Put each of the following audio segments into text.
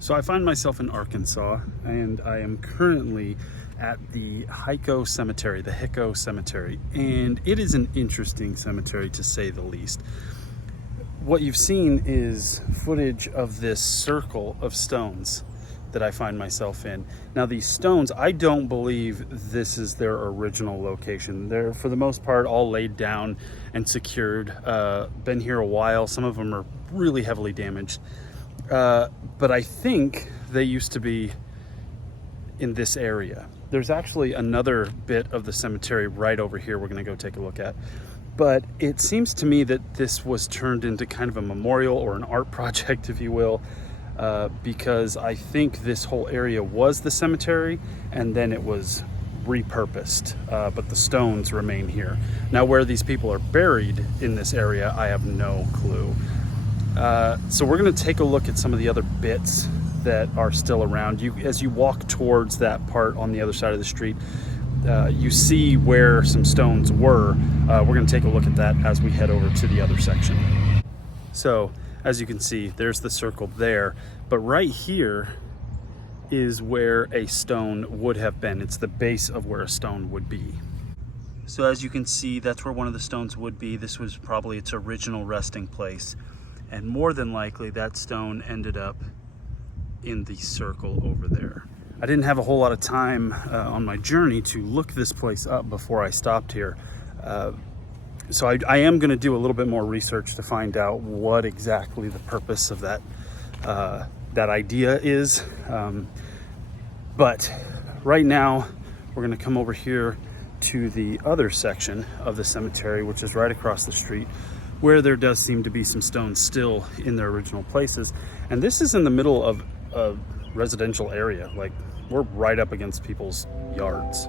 So I find myself in Arkansas, and I am currently at the Hico Cemetery, the Hico Cemetery, and it is an interesting cemetery to say the least. What you've seen is footage of this circle of stones that I find myself in. Now these stones, I don't believe this is their original location. They're for the most part all laid down and secured. Been here a while. Some of them are really heavily damaged. But I think they used to be in this area. There's actually another bit of the cemetery right over here we're going to go take a look at. But it seems to me that this was turned into kind of a memorial or an art project, if you will, because I think this whole area was the cemetery and then it was repurposed, but the stones remain here. Now where these people are buried in this area, I have no clue. So we're going to take a look at some of the other bits that are still around. As you walk towards that part on the other side of the street, you see where some stones were. We're going to take a look at that as we head over to the other section. So as you can see, there's the circle there, but right here is where a stone would have been. It's the base of where a stone would be. So as you can see, that's where one of the stones would be. This was probably its original resting place. And more than likely, that stone ended up in the circle over there. I didn't have a whole lot of time on my journey to look this place up before I stopped here. So I am going to do a little bit more research to find out what exactly the purpose of that idea is. But right now, we're going to come over here to the other section of the cemetery, which is right across the street, where there does seem to be some stones still in their original places. And this is in the middle of a residential area. Like, we're right up against people's yards.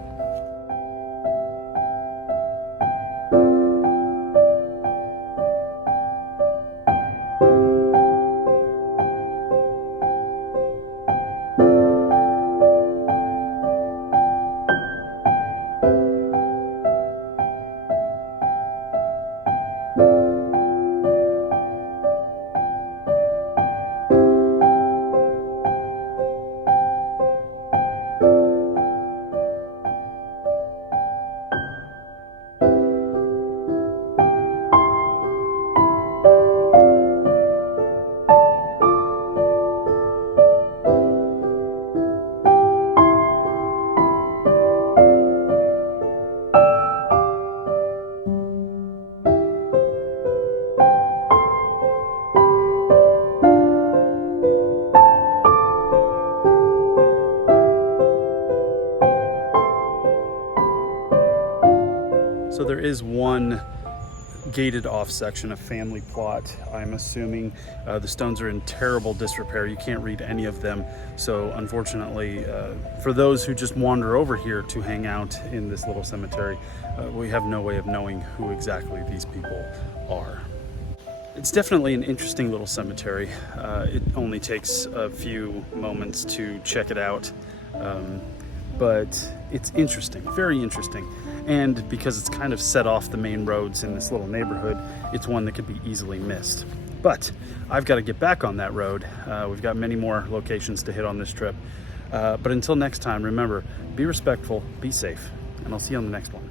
So there is one gated off section, a family plot, I'm assuming. The stones are in terrible disrepair. You can't read any of them. So unfortunately, for those who just wander over here to hang out in this little cemetery, we have no way of knowing who exactly these people are. It's definitely an interesting little cemetery. It only takes a few moments to check it out. But it's interesting, very interesting. And because it's kind of set off the main roads in this little neighborhood, it's one that could be easily missed. But I've got to get back on that road. We've got many more locations to hit on this trip. But until next time, remember, be respectful, be safe, and I'll see you on the next one.